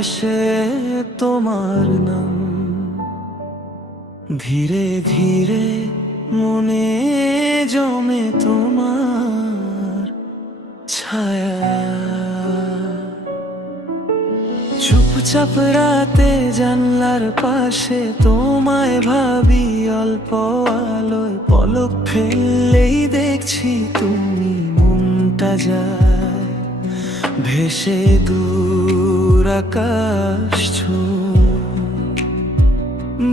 ভাসে তোমার নাম, ধীরে ধীরে মনে জমে তোমার ছায়া। চুপচাপ রাতে জানলার পাশে তোমায় ভাবি অল্প আলোয়, পলক ফেললেই দেখছি তুমি, মনটা যায় ভেসে দূর আকাশ ছুঁয়ে।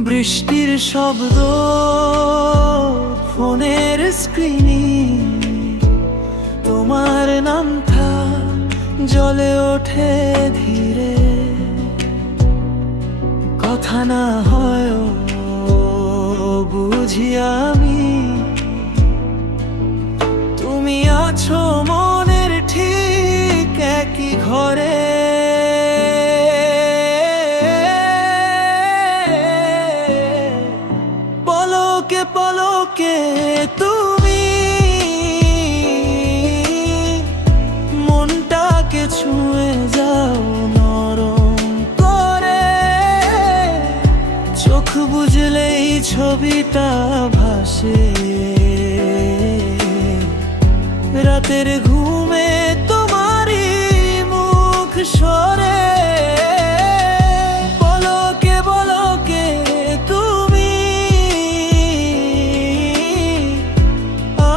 বৃষ্টির শব্দ ফোনের স্ক্রিনে, তোমার নামটা জ্বলে ওঠে ধীরে। কথা না হয় বুঝি আমি, তুমি আছো মনের ঠিক একই ঘরে। পলকে পলকে তুমি মনটাকে ছুঁয়ে যাও নরম করে। চোখ বুঝলেই ছবিটা ভাসে, রাতের ঘুমে তোমারই মুখ সরে। পলকে পলকে তুমি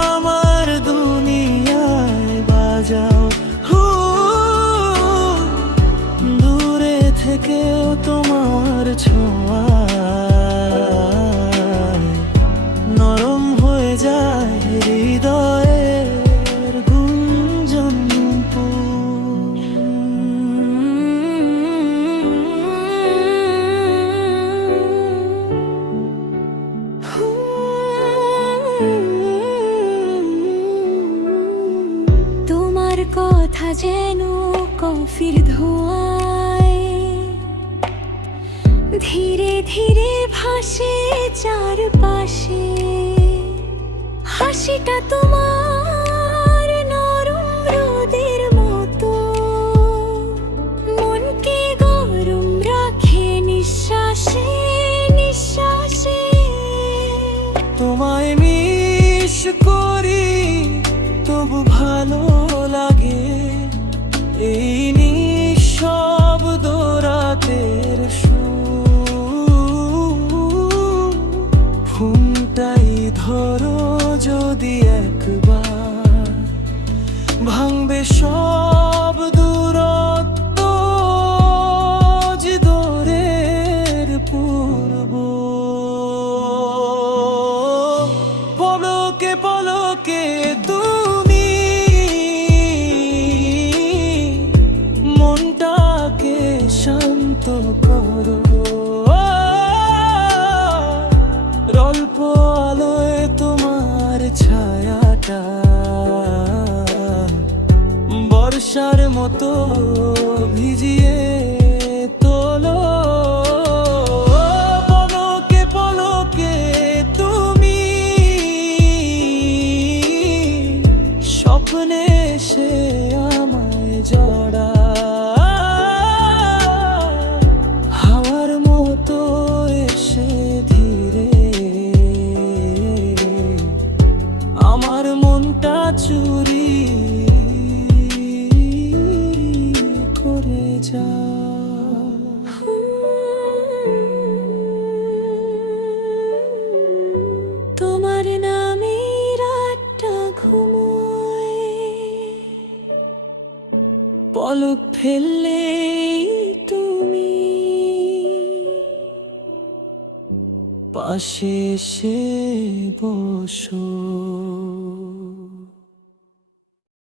আমার দুনিয়ায় বাজাও হু, দূরে থেকেও তোমার ছোঁয়া নরম হয়ে যায় হৃদয়ের গুঞ্জন। তোমার কথা যেন কফির ধোঁয়ায় ধীরে ধীরে ভাসে চারপাশে। হাসিটা তোমার নরম রোদের মতো, মনকে গরম রাখে নিঃশ্বাসে নিঃশ্বাসে। তোমায় মিস করি তবু ভালো লাগে এই নিঃশব্দ রাতের সুর। ফোনটাই ধরো যদি একবার, ভাঙবে সব দূরত্ব যে দূরের পূর্ব। পলকে পলকে তুমি মনটাকে শান্ত করো। অল্প আলোয় তোমার ছায়াটা বর্ষার মতো ভিজিয়ে তোলো। পলকে পলকে তুমি স্বপ্নে এসে আমায় জড়া, হাওয়ার মতো এসে ধীরে আমার মনটা চুরি করে যা। তোমার নামে রাতটা ঘুমোয়, পলক ফেললে তুমি পাশে এসে বসো।